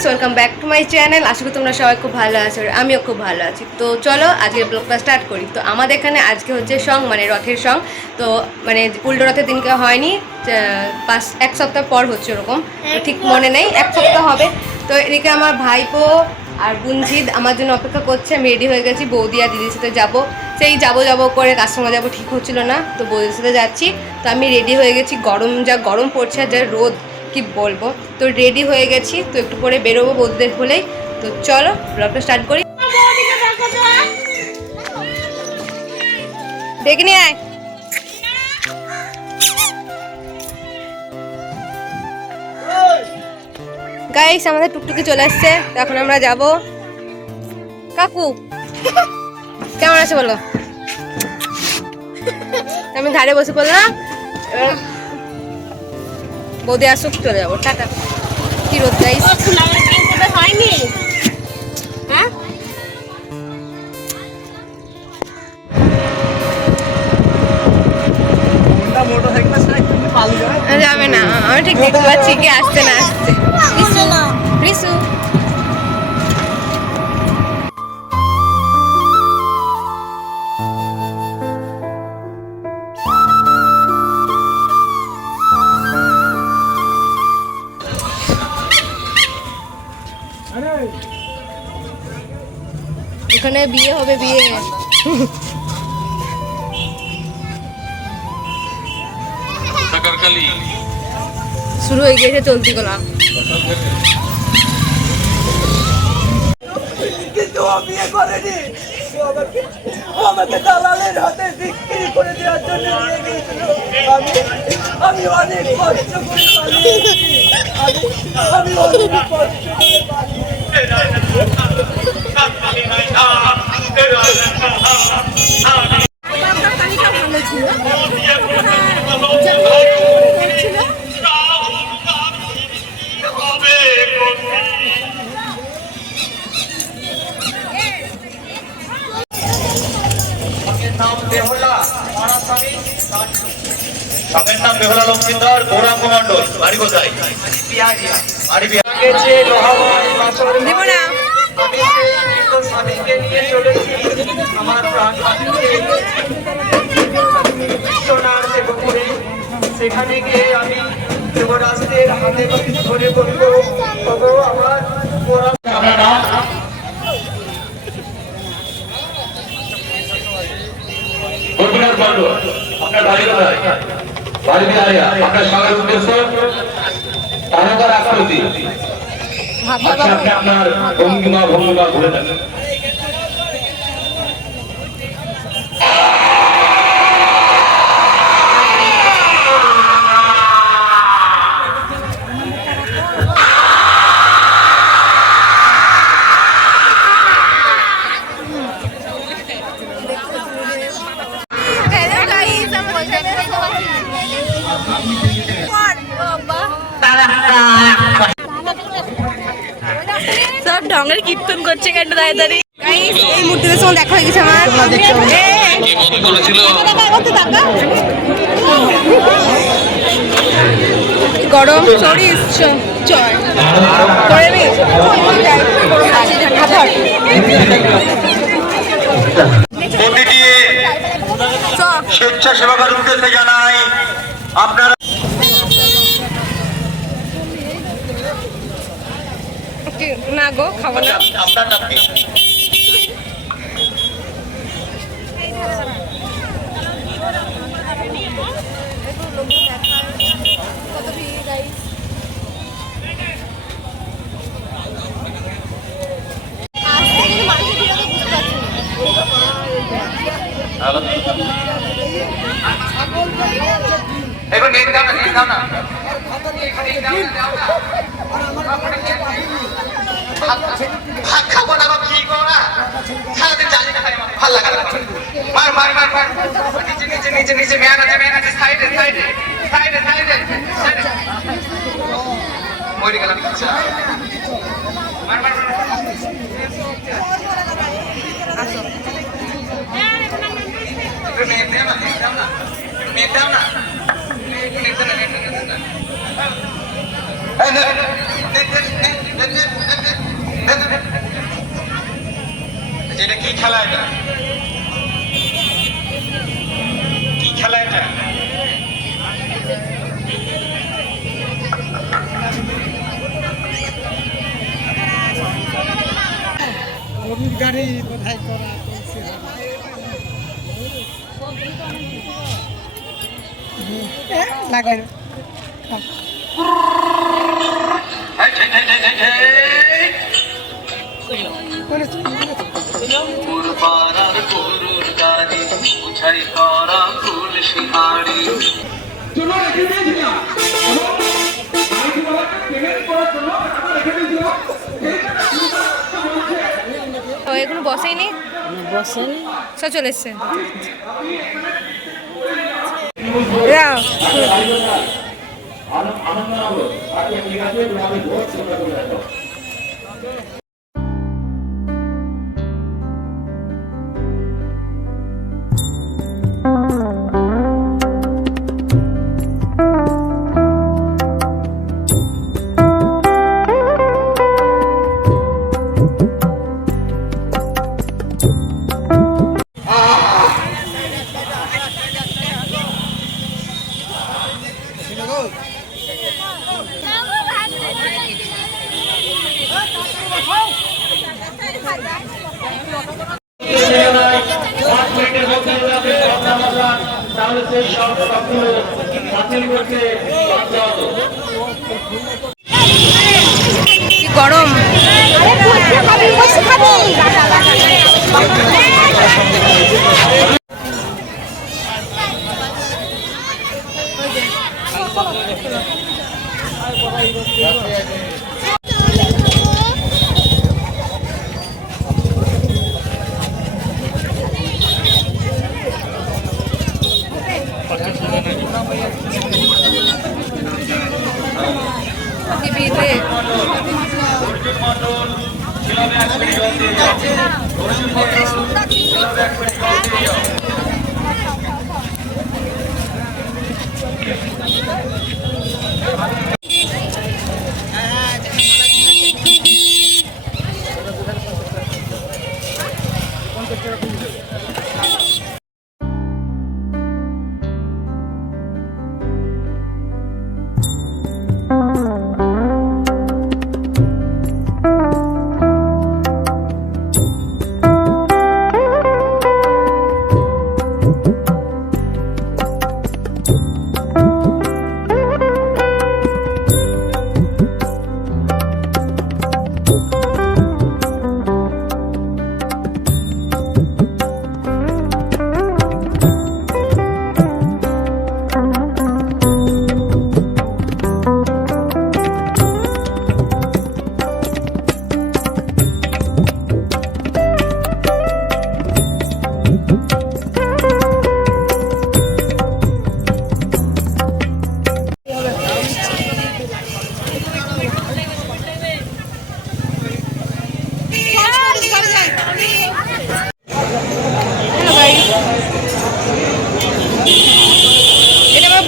Friends, welcome back to my channel. আশা করি তোমরা সবাই খুব ভালো আছো, আমিও খুব ভালো আছি। তো চলো আজকের ব্লগটা স্টার্ট করি। তো আমাদের এখানে আজকে হচ্ছে সং, মানে রথের সং। তো মানে উল্টো রথের দিনকে হয়নি, এক সপ্তাহ পর হচ্ছে ওরকম, ঠিক মনে নেই, এক সপ্তাহ হবে। তো এদিকে আমার ভাইপো আর বুনজিদ আমার জন্য অপেক্ষা করছে। আমি রেডি হয়ে গেছি, বৌদি আর দিদির সাথে যাবো। সেই যাবো করে কার সঙ্গে যাবো ঠিক হচ্ছিল না, তো বৌদির সাথে যাচ্ছি। তো আমি রেডি হয়ে গেছি, গরম পড়ছে আর যা রোদ কি বলবো। তো রেডি হয়ে গেছি, তো একটু পরে বেরোবো বৌদিদের বলেই। তো চলো ব্লগটা স্টার্ট করি। দেখে নিয়ে আয় গাইস, আমাদের টুকটুকি চলে আসছে। এখন আমরা যাব। কাকু কেমন আছে বলো? আমি ধারে বসে পড়লাম, বৌদি আসুক চলে যাবো। টাটা। কি রোদ গাইস, হয়নি? হ্যাঁ যাবে না, আমি ঠিক দেখতে পাচ্ছি কি আসছে না আসছে। রিসু এখানে বিয়ে হবে, বিয়ে শুরু হয়ে গিয়েছে চলতি গলা। কিন্তু বিয়ে করেনি, আমাকে দালালের হাতে বিক্রি করে দেওয়ার জন্য নিয়ে গিয়েছিল। আমি অনেক কষ্ট করে পালিয়েছি, আমি অনেক কষ্ট করে সঙ্গের নাম বেহুলা লক্ষ্মীধর গৌরাঙ্গ মন্ডল। বাড়ি কোথায়? স্বামীকে নিয়ে চলেছি আমার প্রাণ পুকুরে। সেখানে গিয়ে আমি যুবরাজদের হাতে ধরে বলবো, আমার আপনার বাড়ি কোথায়? বাড়ি বিহারিয়া। আপনার সঙ্গে উদ্দেশ্য তারকার আকৃতি। আপনি আপনার ভঙ্গিমা ঘুরে থাকেন। সব ঢঙ্গের কীর্তন করছে কেন দাঁড়িয়ে। এই মূর্তিদের সঙ্গে দেখা হয়ে গেছে আমার। গরম শরীর স্বেচ্ছাসেবকের উদ্দেশ্যে জানাই আপনারা না গো, খাবো না। আপনার নাম কি? এখন নিয়ে দাও না ভাত খাবো না, কি করো না, সারাদিন জানি না, ভালো লাগে না। মার নিচে ম্যান আছে, সাইডে মরে গেলাম। মার মেয়ে দাও না। এটা কি খেলা? এটা কি খেলা? এটা গরুর গাড়ি কোথায় করা লাগাই ও এখনো বসেইনি, সব চলে এসছে। কি গরম!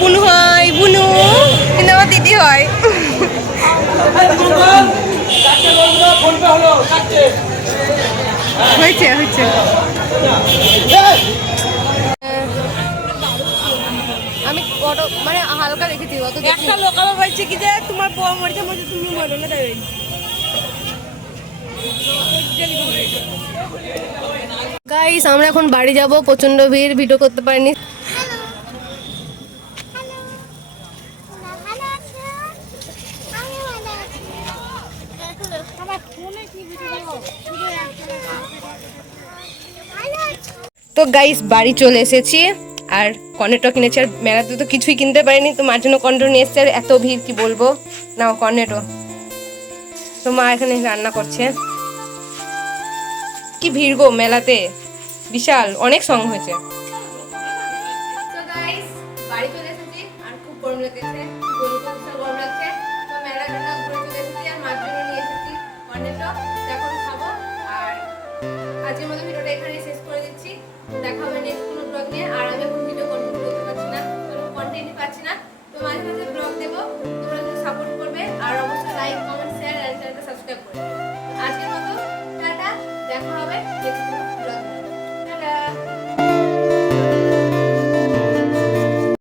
বুনু হয়, বুনু কিন্তু আমার দিদি হয়। হয়েছে হয়েছে আমি অটো মানে হালকা দেখেছি, অত একটা লোক আমার বলছে কি যে তোমার বউ মরেছে মধ্যে তুমি মরো না তাই গাইস আমরা এখন বাড়ি যাব, প্রচন্ড ভিড়, ভিডিও করতে পারিনি। তো গাইস বাড়ি চলে এসেছি, আর কর্নেটো কিনেছি, আর মেলাতে তো কিছুই কিনতে পারিনি, তো মার জন্য কর্নেটো নিয়ে এসেছি। আর এত ভিড় কি বলবো, নাও কর্নেটো। তো মা এখানে রান্না করছে। কি ভিড় গো মেলাতে, বিশাল অনেক সং হয়েছে। তো গাইস বাড়ি চলে এসেছি, আর খুব গরম লেগেছে।